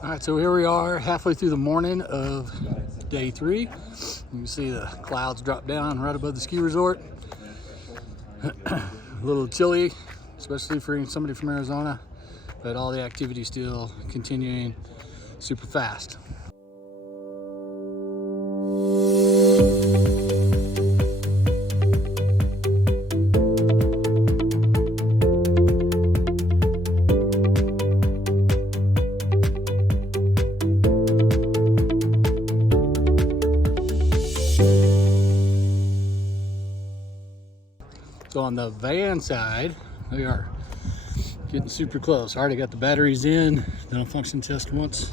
All right, so here we are halfway through the morning of day 3. You can see the clouds drop down right above the ski resort. A little chilly, especially for somebody from Arizona, but all the activity still continuing super fast. So on the van side, we are getting super close. Already got the batteries in, done a function test once.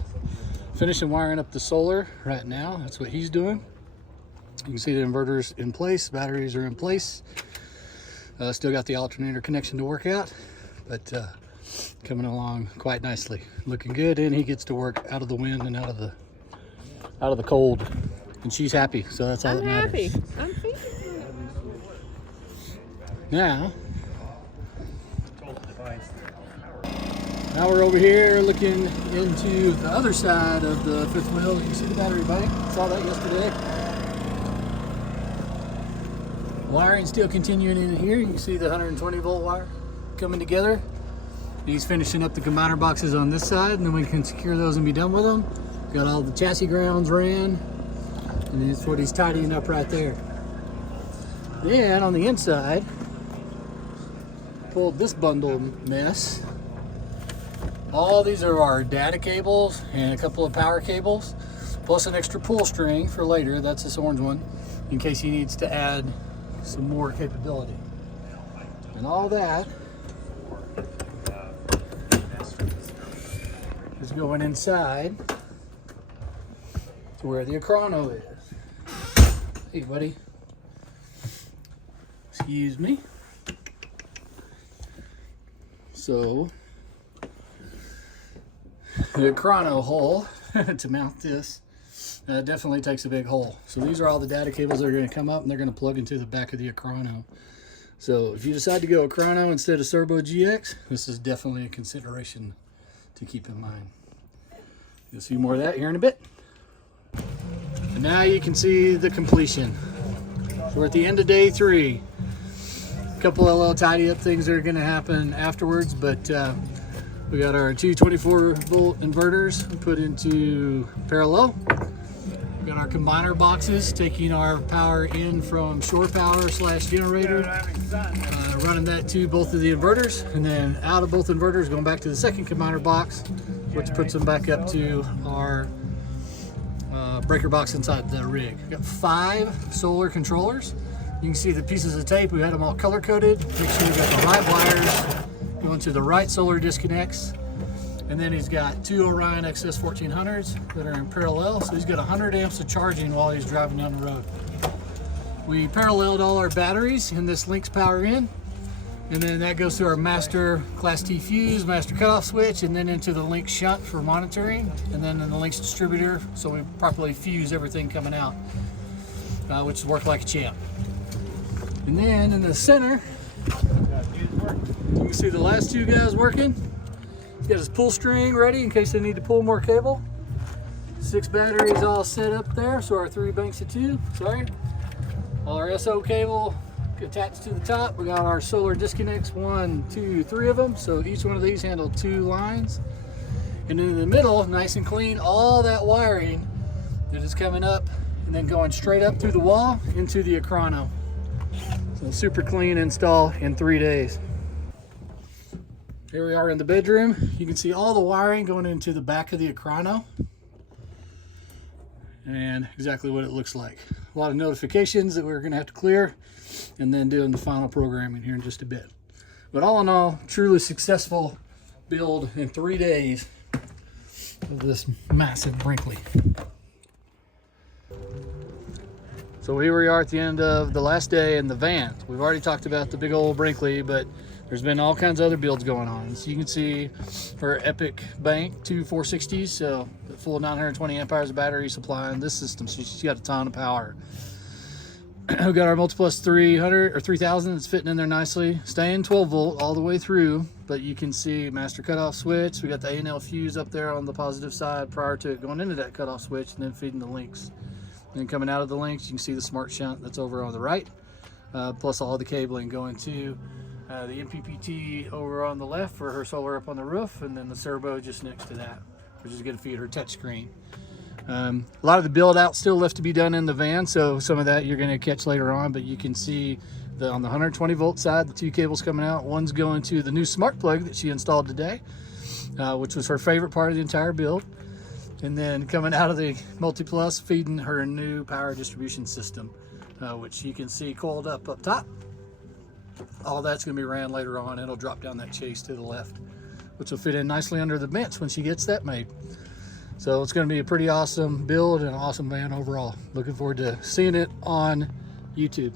Finishing wiring up the solar right now. That's what he's doing. You can see the inverters in place, batteries are in place. Still got the alternator connection to work out, but coming along quite nicely. Looking good, and he gets to work out of the wind and out of the cold. And she's happy, so that's all that matters. I'm happy. I'm thinking. Now we're over here looking into the other side of the fifth wheel. You see the battery bank? Saw that yesterday. Wiring still continuing in here. You can see the 120 volt wire coming together. He's finishing up the combiner boxes on this side, and then we can secure those and be done with them. Got all the chassis grounds ran, and that's what he's tidying up right there. Then on the inside, pulled this bundle mess. All these are our data cables and a couple of power cables, plus an extra pull string for later. That's this orange one, in case he needs to add some more capability. And all that is going inside to where the Acrono is. Hey, buddy. Excuse me. So, the Acrono hole to mount this definitely takes a big hole. So these are all the data cables that are going to come up, and they're going to plug into the back of the Acrono. So if you decide to go Acrono instead of Servo GX, this is definitely a consideration to keep in mind. You'll see more of that here in a bit. And now you can see the completion. So we're at the end of day 3. A couple of little tidy up things that are going to happen afterwards, but we got our two 24 volt inverters put into parallel. We got our combiner boxes taking our power in from shore power / generator, running that to both of the inverters, and then out of both inverters going back to the second combiner box, which puts them back up to our breaker box inside the rig. We got 5 solar controllers. You can see the pieces of tape, we had them all color coded. Make sure we got the right wires going to the right solar disconnects. And then he's got 2 Orion XS 1400s that are in parallel. So he's got 100 amps of charging while he's driving down the road. We paralleled all our batteries in this Lynx power in. And then that goes to our master class T fuse, master cutoff switch, and then into the Lynx shunt for monitoring. And then in the Lynx distributor, so we properly fuse everything coming out, which has worked like a champ. And then in the center, you can see the last 2 guys working. He's got his pull string ready in case they need to pull more cable. 6 batteries all set up there, so our 3 banks of 2, sorry. All our SO cable attached to the top. We got our solar disconnects, 1, 2, 3 of them. So each one of these handle 2 lines. And in the middle, nice and clean, all that wiring that is coming up and then going straight up through the wall into the Acrono. So super clean install in 3 days. Here we are in the bedroom. You can see all the wiring going into the back of the Acrono and exactly what it looks like. A lot of notifications that we're going to have to clear, and then doing the final programming here in just a bit. But all in all, truly successful build in 3 days of this massive Brinkley. So here we are at the end of the last day in the van. We've already talked about the big old Brinkley, but there's been all kinds of other builds going on. So you can see her Epic Bank, 2 460s, so the full 920 amp hours of battery supply in this system. So she's got a ton of power. We got our Multiplus 300 or 3000 that's fitting in there nicely, staying 12 volt all the way through, but you can see master cutoff switch. We got the A&L fuse up there on the positive side prior to it going into that cutoff switch, and then feeding the links. And then coming out of the links, you can see the smart shunt that's over on the right, plus all the cabling going to the MPPT over on the left for her solar up on the roof, and then the servo just next to that, which is going to feed her touchscreen. A lot of the build out still left to be done in the van, so some of that you're going to catch later on, but you can see on the 120 volt side, the 2 cables coming out. One's going to the new smart plug that she installed today, which was her favorite part of the entire build. And then coming out of the Multiplus, feeding her new power distribution system, which you can see coiled up top. All that's going to be ran later on. It'll drop down that chase to the left, which will fit in nicely under the bench when she gets that made. So it's going to be a pretty awesome build and an awesome van overall. Looking forward to seeing it on YouTube.